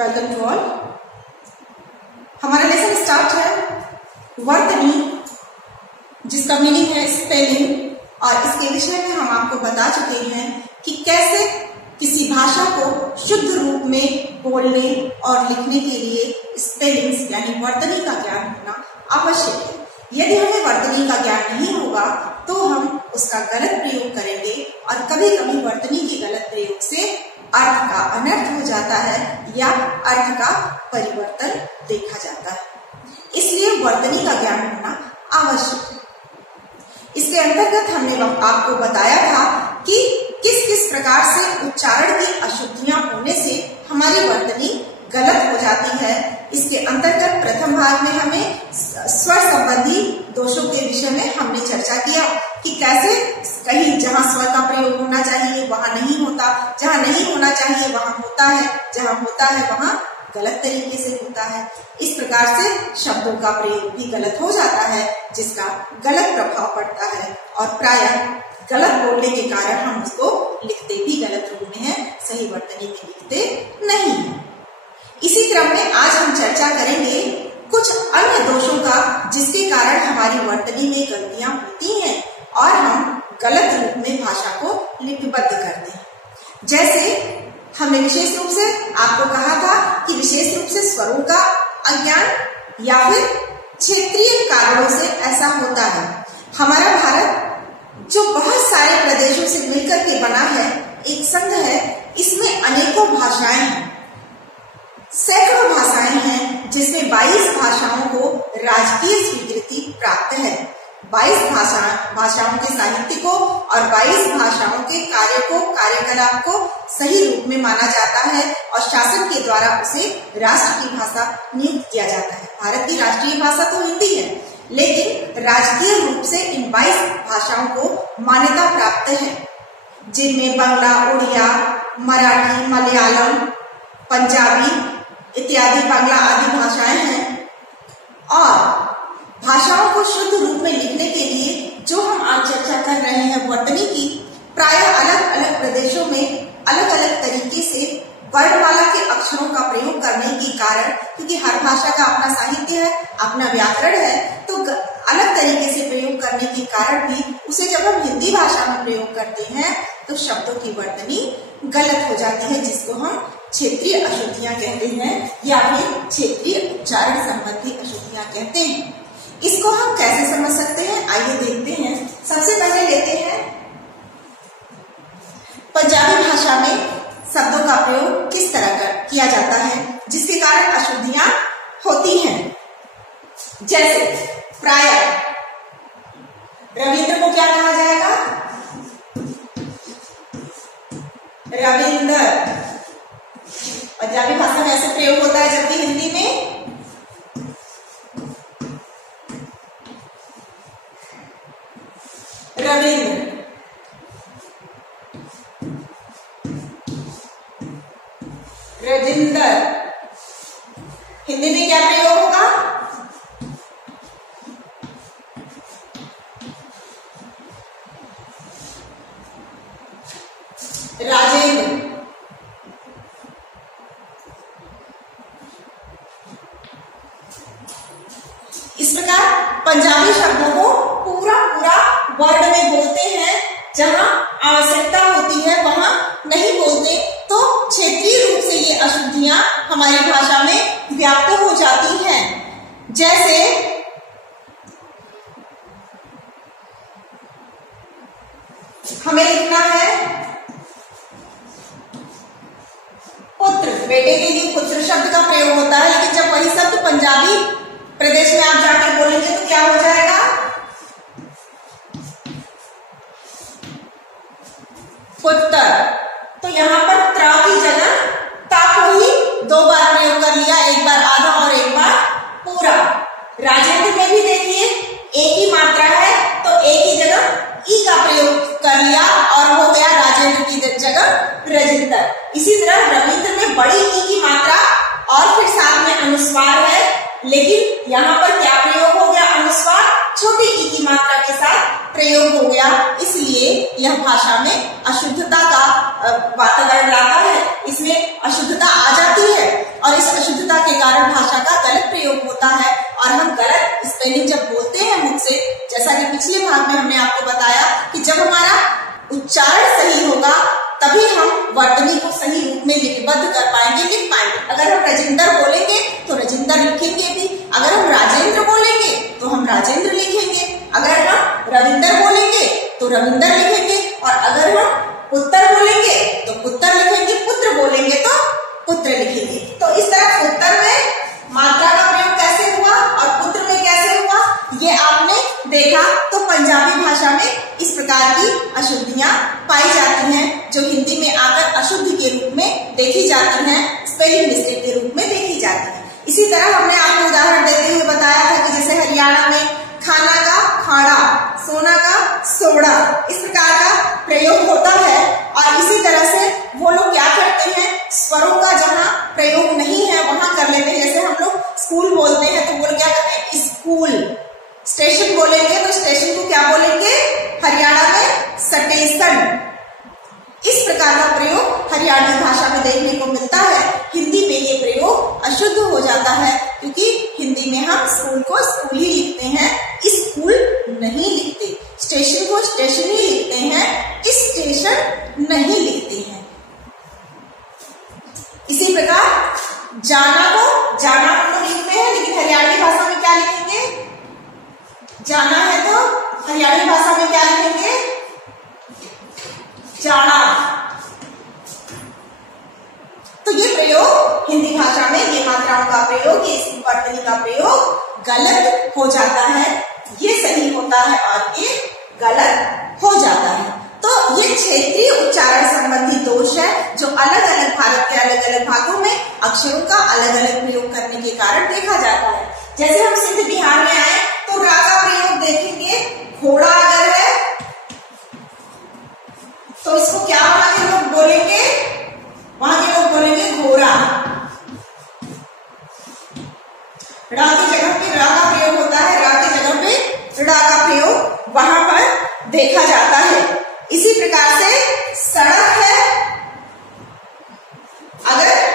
Welcome to all. हमारा lesson start है वर्तनी, जिसका मीनिंग है स्पेलिंग, और इसके विषय में हम आपको बता चुके हैं कि कैसे किसी भाषा को शुद्ध रूप में बोलने और लिखने के लिए स्पेलिंग्स यानी वर्तनी का ज्ञान होना आवश्यक है। यदि हमें वर्तनी का ज्ञान नहीं होगा तो हम उसका गलत प्रयोग करेंगे और कभी कभी वर्तनी के गलत प्रयोग से अर्थ का अनर्थ हो जाता है या अर्थ का परिवर्तन देखा जाता है। इसलिए वर्तनी का ज्ञान होना आवश्यक है। इसके अंतर्गत हमने आपको बताया था कि किस किस प्रकार से उच्चारण की अशुद्धियां होने से हमारी वर्तनी गलत हो जाती है। इसके अंतर्गत प्रथम भाग में हमें स्वर संबंधी दोषों के विषय में हमने चर्चा किया कि कैसे कहीं जहां स्वर का प्रयोग होना चाहिए वहां नहीं होता, जहां नहीं होना चाहिए वहां होता है, जहां होता है वहां गलत तरीके से होता है। इस प्रकार से शब्दों का प्रयोग भी गलत हो जाता है, जिसका गलत प्रभाव पड़ता है और प्रायः गलत बोलने के कारण हम उसको लिखते भी गलत रूप में हैं, सही वर्तनी में लिखते नहीं है। इसी क्रम में आज हम चर्चा करेंगे कुछ अन्य दोषों का जिसके कारण हमारी वर्तनी में गलतियां होती हैं और हम गलत रूप में भाषा को लिपिबद्ध करते हैं। जैसे हमने विशेष रूप से आपको कहा था कि विशेष रूप से स्वरों का अज्ञान या फिर क्षेत्रीय कारणों से ऐसा होता है। हमारा भारत जो बहुत सारे प्रदेशों से मिलकर के बना है, एक संघ है, इसमें अनेकों भाषाएं हैं, सैकड़ों भाषाएं हैं, जिसमें 22 भाषाओं को राजकीय स्वीकृति प्राप्त है। 22 भाषाओं के साहित्य को और 22 भाषाओं के कार्य को, कार्यकलाप को सही रूप में माना जाता है और शासन के द्वारा उसे राष्ट्र की भाषा नियुक्त किया जाता है। भारत की राष्ट्रीय भाषा तो हिंदी है, लेकिन राजकीय रूप से इन 22 भाषाओं को मान्यता प्राप्त है, जिनमें बांग्ला, उड़िया, मराठी, मलयालम, पंजाबी इत्यादि बांग्ला आदि भाषाएं हैं। और भाषाओं को शुद्ध रूप में लिखने के लिए जो हम आज चर्चा कर रहे हैं वर्तनी की, प्रायः अलग अलग प्रदेशों में अलग अलग तरीके से वर्णमाला के अक्षरों का प्रयोग करने के कारण, क्योंकि हर भाषा का अपना साहित्य है, अपना व्याकरण है, तो अलग तरीके से प्रयोग करने के कारण भी उसे जब हम हिंदी भाषा में प्रयोग करते हैं तो शब्दों की वर्तनी गलत हो जाती है, जिसको हम क्षेत्रीय अशुद्धियां कहते हैं या फिर क्षेत्रीय उच्चारण संबंधी अशुद्धियां कहते हैं। इसको हम कैसे समझ सकते हैं, आइए देखते हैं। सबसे पहले लेते हैं पंजाबी भाषा में शब्दों का प्रयोग किस तरह किया जाता है जिसके कारण अशुद्धियां होती हैं। जैसे प्रायः रविंद्र को क्या कहा जाएगा? रविंद्र। पंजाबी भाषा में ऐसे प्रयोग होता है, जबकि हिंदी में रविंद्र। रजिंदर। हिंदी में क्या प्रयोग होगा? राजेंद्र। इस प्रकार पंजाबी शब्दों को पूरा वर्ड में बोलते हैं, जहां आवश्यकता होती है वहां नहीं बोलते, तो क्षेत्रीय रूप से ये अशुद्धियां हमारी भाषा में व्याप्त हो जाती हैं। जैसे हमें लिखना है पुत्र, बेटे के लिए पुत्र शब्द का प्रयोग होता है, लेकिन जब वही शब्द पंजाबी प्रदेश में आप जाकर बोलेंगे तो क्या हो जाएगा? पुत्र। तो यहाँ पर त्र की जगह ता को ही 2 बार प्रयोग कर लिया, एक बार आधा और एक बार पूरा। राजेंद्र में भी देखिए एक ही मात्रा है, तो एक ही जगह ई का प्रयोग कर लिया और हो गया राजेंद्र की जगह रजिंदर। इसी तरह रविंद्र में बड़ी ई की मात्रा और फिर साथ में अनुस्वार है, लेकिन यहाँ पर क्या प्रयोग हो गया? अनुस्वार छोटी ई की मात्रा के साथ प्रयोग हो गया, इसलिए यह भाषा में अशुद्धता का वातावरण लाता है, इसमें अशुद्धता आ जाती है। और इस अशुद्धता के कारण भाषा का गलत प्रयोग होता है और हम गलत स्पेलिंग जब बोलते हैं मुख से, जैसा कि पिछले भाग में हमने आपको बताया कि जब हमारा उच्चारण सही होगा तभी हम वर्तनी को सही रूप में लिपिबद्ध कर पाएंगे, लिख पाएंगे। अगर हम राजेंद्र बोलेंगे तो राजेंद्र लिखेंगे भी, अगर हम राजेंद्र बोलेंगे तो हम राजेंद्र लिखेंगे, अगर हम रविंद्र बोलेंगे तो रविंद्र लिखेंगे, और अगर हम पुत्र बोलेंगे तो पुत्र लिखेंगे, पुत्र बोलेंगे तो पुत्र लिखेंगे। तो इस तरह पुत्र में मात्रा का प्रयोग कैसे हुआ और पुत्र में कैसे हुआ ये आपने देखा। तो पंजाबी भाषा में इस प्रकार की अशुद्धियां पाई जाती हैं जो हिंदी में आकर अशुद्ध के रूप में देखी जाती हैं, स्पेलिंग मिस्टेक के रूप में देखी जाती है। इसी तरह हमने आपको उदाहरण देते हुए बताया था कि जैसे हरियाणा में खाना का खाड़ा, सोना का सोड़ा, इस प्रकार का प्रयोग होता है। और इसी तरह से वो लोग क्या करते हैं, स्वरों का जहाँ प्रयोग नहीं है वहां कर लेते हैं। जैसे हम लोग स्कूल बोलते हैं तो वो लोग क्या करते हैं स्कूल, स्टेशन बोलेंगे तो स्टेशन को क्या बोलेंगे हरियाणा में स्टेशन। इस प्रकार का प्रयोग हरियाणवी भाषा में देखने को मिलता है। हिंदी में ये प्रयोग अशुद्ध हो जाता है क्योंकि हिंदी में हम स्कूल को स्कूल ही लिखते हैं, स्कूल नहीं लिखते। स्टेशन को स्टेशन ही लिखते हैं, स्टेशन नहीं लिखते हैं। इसी प्रकार जाना को जाना हम लोग लिखते हैं, लेकिन हरियाणवी भाषा में क्या लिखेंगे, जाना है तो हरियाणवी भाषा में क्या लिखेंगे, जाना। तो ये प्रयोग हिंदी भाषा में ये मात्राओं का प्रयोग, ये वर्तनी का प्रयोग गलत हो जाता है, ये सही होता है और ये गलत हो जाता है। तो ये क्षेत्रीय उच्चारण संबंधी दोष है जो अलग अलग भारत के अलग अलग भागों में अक्षरों का अलग अलग प्रयोग करने के कारण देखा जाता है। जैसे हम सिंध बिहार में आए तो रा का प्रयोग देखेंगे, घोड़ा अगर है तो इसको क्या वहां के लोग बोलेंगे, वहां के लोग बोलेंगे घोड़ा। रा की जगह पे रा का प्रयोग होता है, रा की जगह पे रा का प्रयोग वहां पर देखा जाता है। इसी प्रकार से सड़क है, अगर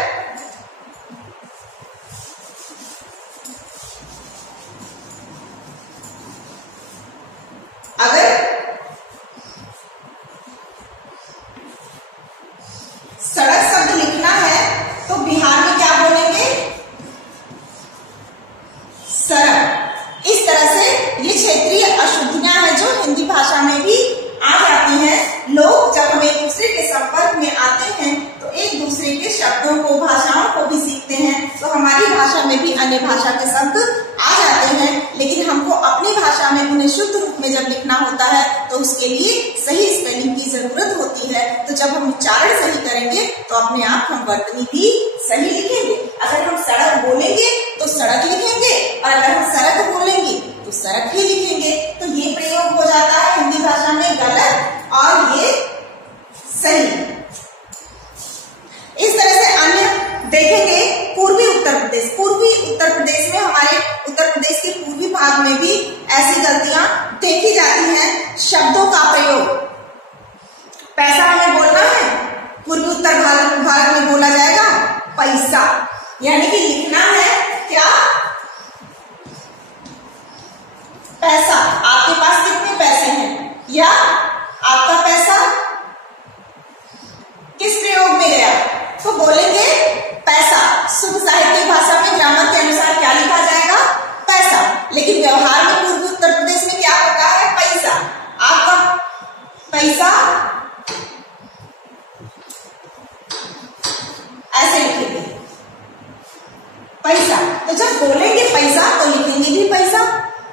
सड़क शब्द लिखना है तो बिहार में क्या बोलेंगे, सड़क। इस तरह से ये क्षेत्रीय अशुद्धियां हैं जो हिंदी भाषा में भी आ जाती हैं। लोग जब हम एक दूसरे के संपर्क में आते हैं तो एक दूसरे के शब्दों को, भाषाओं को भी सीखते हैं। तो हमारी भाषा में भी अन्य भाषा के शब्द आ जाते हैं, लेकिन हमको अपनी भाषा में उन्हें शुद्ध रूप में जब लिखना होता है तो उसके लिए सही स्पेलिंग की जरूरत होती है। तो जब हम उच्चारण सही करेंगे तो अपने आप हम वर्तनी भी सही लिखेंगे। अगर हम सड़क बोलेंगे तो सड़क लिखेंगे और अगर हम सड़क बोलेंगे तो सड़क ही लिखेंगे। तो ये प्रयोग हो जाता है हिंदी भाषा में गलत और ये सही। इस तरह से अन्य देखेंगे पूर्वी उत्तर प्रदेश। पूर्वी उत्तर प्रदेश में, हमारे उत्तर प्रदेश के पूर्वी भाग में भी ऐसी गलतियां देखी जाती हैं। शब्दों का प्रयोग, पैसा हमें बोलना है, पूर्वी उत्तर भारत में बोला जाएगा पैसा, यानी कि लिखना है क्या, पैसा। आपके पास कितने पैसे हैं या आपका पैसा किस प्रयोग में गया, तो बोलेंगे पैसा। शुद्ध साहित्य भाषा में ग्रामर के अनुसार क्या लिखा जाएगा, पैसा। लेकिन व्यवहार में पूर्वी उत्तर प्रदेश में क्या होता है, पैसा। आपका पैसा ऐसे लिखेंगे पैसा। तो जब बोलेंगे पैसा तो लिखेंगे भी पैसा,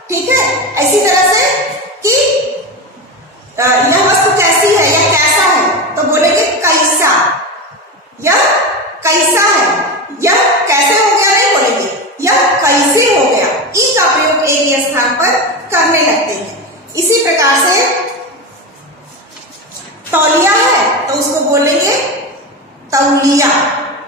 ठीक है। ऐसी तरह से कि यह वस्तु कैसी है या कैसा है तो बोलेंगे कैसा, यह कैसा है, यह कैसे हो गया नहीं बोलेंगे, यह कैसे हो गया। ई का प्रयोग एक ही स्थान पर करने लगते हैं। इसी प्रकार से तौलिया है तो उसको बोलेंगे तौलिया,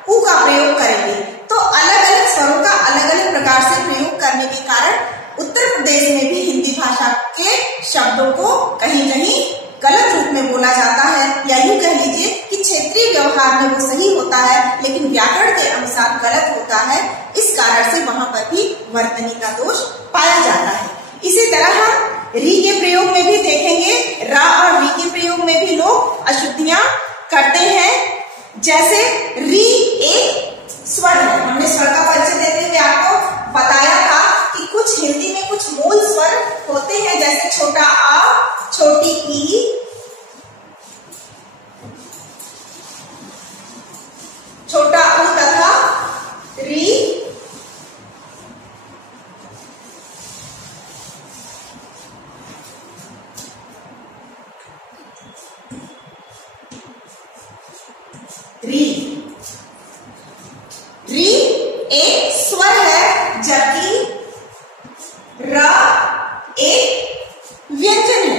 ऊ का प्रयोग करेंगे। तो अलग अलग स्वरों का अलग अलग प्रकार से प्रयोग करने के कारण उत्तर प्रदेश में भी हिंदी भाषा के शब्दों को कहीं कहीं गलत रूप में बोला जाता है, या यूं कह लीजिए कि क्षेत्रीय व्यवहार व्यवहार में वो सही होता है लेकिन व्याकरण के अनुसार गलत होता है, इस कारण से वहां पर भी वर्तनी का दोष पाया जाता है। इसी तरह हम री के प्रयोग में भी देखेंगे, रा और री के प्रयोग में भी लोग अशुद्धियां करते हैं। जैसे री एक स्वर है, हमने स्वर का परिचय देते हुए आपको बताया था कि कुछ हिंदी में कुछ मूल स्वर होते हैं, जैसे छोटा आ, छोटी ई, छोटा उ तथा री। री एक स्वर है जबकि र एक व्यंजन है।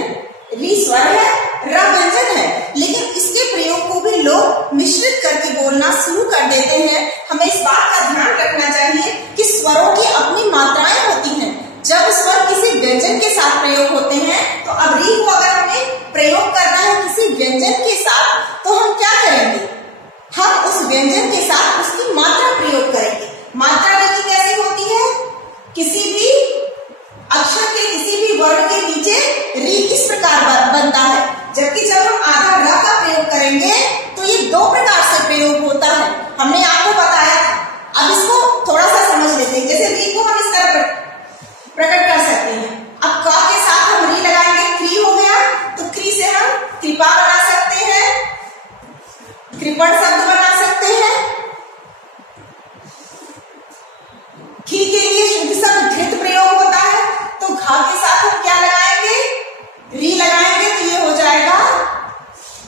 री स्वर है, र व्यंजन है, लेकिन इसके प्रयोग को भी लोग मिश्रित करके बोलना शुरू कर देते हैं। हमें इस बात का ध्यान रखना चाहिए कि स्वरों की अपनी मात्राएं होती हैं। जब स्वर किसी व्यंजन के साथ प्रयोग होते हैं तो अब री को अगर हमें प्रयोग करना है किसी व्यंजन के साथ तो हम क्या करेंगे, हम उस व्यंजन के साथ उसकी मात्रा प्रयोग करेंगे। मात्रा देखिए कैसी होती है, किसी भी अक्षर के किसी भी वर्ण के नीचे री किस प्रकार बनता है, जबकि जब हम आधा र का प्रयोग करेंगे तो ये दो प्रकार से प्रयोग होता है। हमने आपको बताया था। अब इसको थोड़ा सा समझ लेते हैं। जैसे री को हम इस तरह प्रकट कर सकते हैं। अब क के साथ हम री लगाएंगे, क्री हो गया, तो क्री से हम कृपा बना सकते हैं, कृपण शब्द बना सकते हैं। घी के लिए शुद्ध शब्द घृत प्रयोग होता है, तो घा के साथ हम क्या लगाएंगे, री लगाएंगे, तो ये हो जाएगा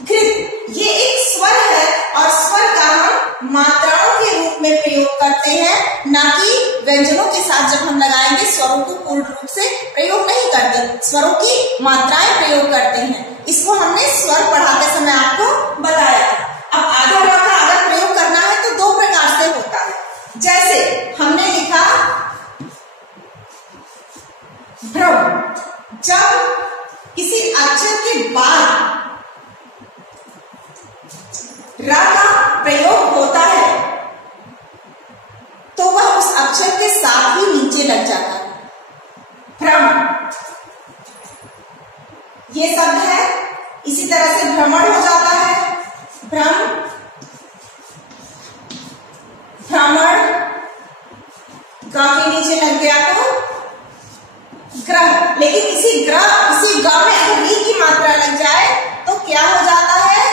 घृत। ये एक स्वर है और स्वर का हम मात्राओं के रूप में प्रयोग करते हैं, ना कि व्यंजनों के साथ जब हम लगाएंगे स्वरों को पूर्ण रूप से प्रयोग नहीं करते, स्वरों की मात्राएं प्रयोग करते हैं। इसको हमने स्वर पढ़ाते समय आपको बताया था। अब आधा र का अगर प्रयोग करना है तो दो प्रकार से होता है। जैसे हमने लिखा भ्रम, जब किसी अक्षर के बाद र का प्रयोग होता है तो वह उस अक्षर के साथ ही नीचे लग जाता है। भ्रम ये शब्द है, इसी तरह से भ्रमण हो जाता है, भ्रम, भ्रमण, ग के नीचे लग गया तो ग्रह। लेकिन इसी ग में अगर री की मात्रा लग जाए तो क्या हो जाता है,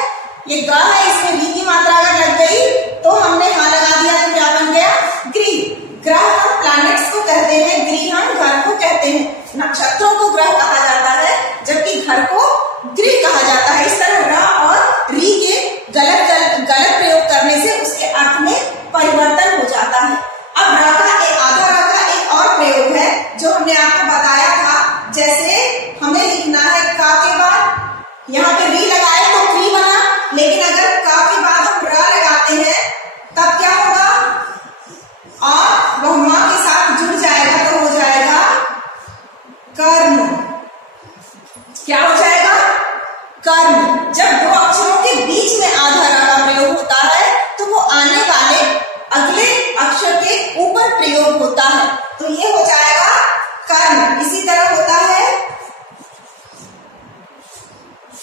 ये ग है, इसमें री की मात्रा अगर लग गई तो हमने हाँ लगा दिया तो क्या बन गया, गृह। ग्रह हम प्लैनेट्स को कहते हैं, गृह हम घर को कहते हैं। नक्षत्रों को ग्रह कहा जाता है जबकि घर को गृह कहा जाता है। इस तरह र और री के गलत प्रयोग करने से उसके अर्थ में परिवर्तन हो जाता है। अब र का एक आधा र का एक और प्रयोग है जो हमने आपको बताया था। जैसे हमें लिखना है का के बाद, यहाँ पे री लगाए तो क्री बना, लेकिन अगर का के बाद हम र लगाते हैं तब क्या होगा, और वह मां के साथ जुड़ जाएगा तो हो जाएगा कर्म। क्या हो जाएगा, कर्म। जब दो अक्षरों के बीच में आधा र का प्रयोग होता है तो वो आने वाले अगले अक्षर के ऊपर प्रयोग होता है, तो ये हो जाएगा कर्म। इसी तरह होता है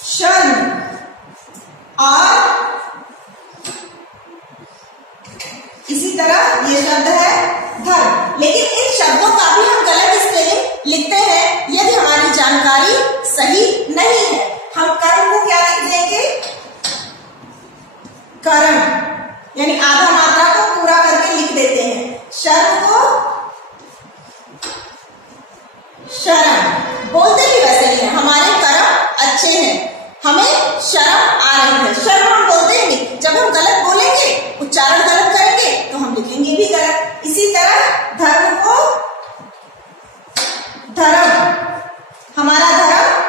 शन, और इसी तरह ये शब्द है धर्म। लेकिन इन शब्दों का भी हम गलत स्पेलिंग लिखते हैं यदि हमारी जानकारी सही नहीं है। हम कर्म को क्या लिख देंगे, कर्म, यानी आधा मात्रा को पूरा करके लिख देते हैं। शर्म को शर्म, बोलते भी वैसे ही है, हमारे कर्म अच्छे हैं, हमें शर्म आ रही है। शर्म हम बोलते ही नहीं, जब हम गलत बोलेंगे, उच्चारण गलत करेंगे तो हम लिखेंगे भी गलत। इसी तरह धर्म को धर्म, हमारा धर्म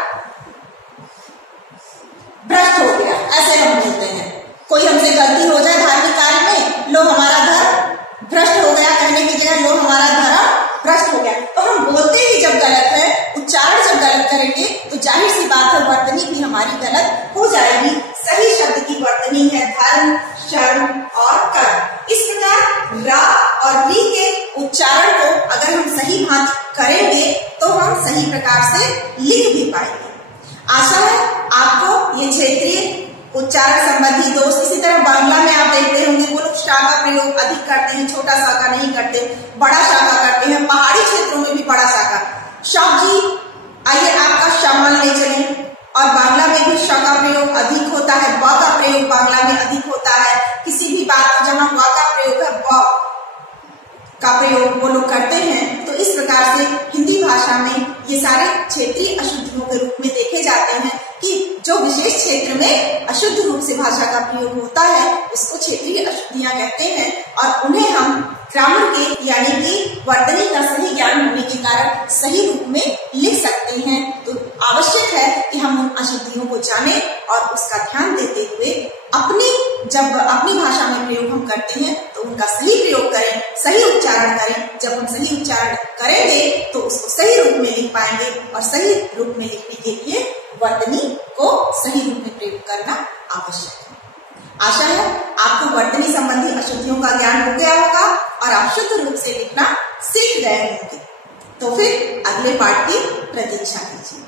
भ्रष्ट हो गया, ऐसे हम बोलते हैं। कोई हमसे गलती हो जाए धार्मिक कार्य में, लो हमारा धर्म भ्रष्ट हो गया, कहने की जगह लो हमारा धर्म भ्रष्ट हो गया। तो हम बोलते ही जब गलत है, उच्चारण जब गलत करेंगे तो जाहिर सी बात है वर्तनी भी हमारी गलत हो जाएगी। सही शब्द की वर्तनी है धर्म, चर्म और कर। इस प्रकार रा और री के उच्चारण को अगर हम सही भांति करेंगे तो हम सही प्रकार से लिख भी पाएंगे। आशा है आपको ये क्षेत्रीय उच्चारण संबंधी दोष। इसी तरह बांग्ला में आप देखते होंगे वो लोग शा का प्रयोग अधिक करते हैं, छोटा सा का नहीं करते, बड़ा शा का करते हैं। पहाड़ी क्षेत्रों में भी बड़ा शा का। शाब्जी, आइए आपका शा मान ले चले, और बांग्ला में भी श का प्रयोग अधिक होता है, ब का प्रयोग बांग्ला में अधिक होता है। किसी भी बात जहां व का प्रयोग है, ब का प्रयोग वो लोग करते हैं। तो इस प्रकार से हिंदी भाषा में ये सारे क्षेत्रीय अशुद्धियों के रूप में देखे जाते हैं कि जो विशेष क्षेत्र में अशुद्ध रूप से भाषा का प्रयोग होता है उसको क्षेत्रीय अशुद्धियां कहते हैं, और उन्हें हम ग्रामर के यानी कि वर्तनी का सही ज्ञान होने के कारण सही रूप में लिख सकते हैं। तो आवश्यक है कि हम उन अशुद्धियों को जानें और उसका ध्यान देते हुए जब अपनी भाषा में प्रयोग हम करते हैं तो उनका सही प्रयोग करें, सही उच्चारण करें। जब हम सही उच्चारण करेंगे तो उसको सही रूप में लिख पाएंगे, और सही रूप में लिखने के लिए वर्तनी को सही रूप में प्रयोग करना आवश्यक है। आशा है आपको वर्तनी संबंधी अशुद्धियों का ज्ञान हो गया होगा और आप शुद्ध रूप से लिखना सीख गए होंगे। तो फिर अगले पाठ की प्रतीक्षा कीजिए।